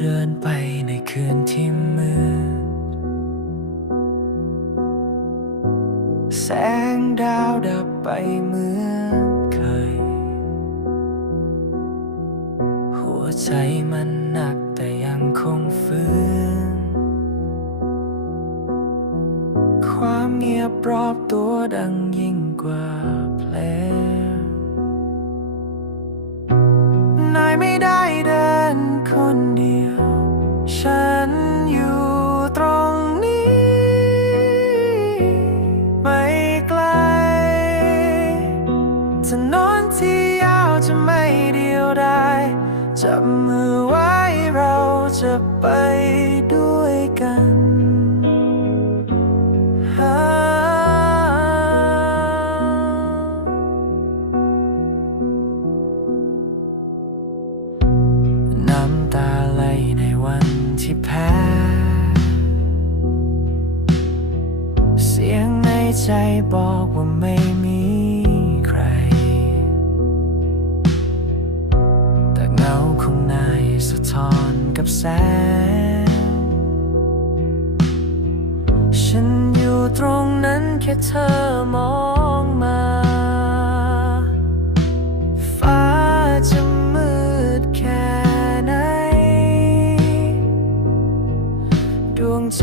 เดินไปในคืนที่มืด แสงดาวดับไปเหมือนเคย หัวใจมันหนักแต่ยังคงฟื้น ความเงียบรอบตัวดังยิ่งกว่าเพลงนายไม่ได้ จะไม่เดียวดายจับมือไว้เราจะไปด้วยกันน้ำตาไหลในวันที่แพ้ เสียงในใจบอกว่าไม่ กับแสง ฉันอยู่ตรงนั้นแค่เธอมองมา ฟ้าจะมืดแค่ไหน ดวงใจ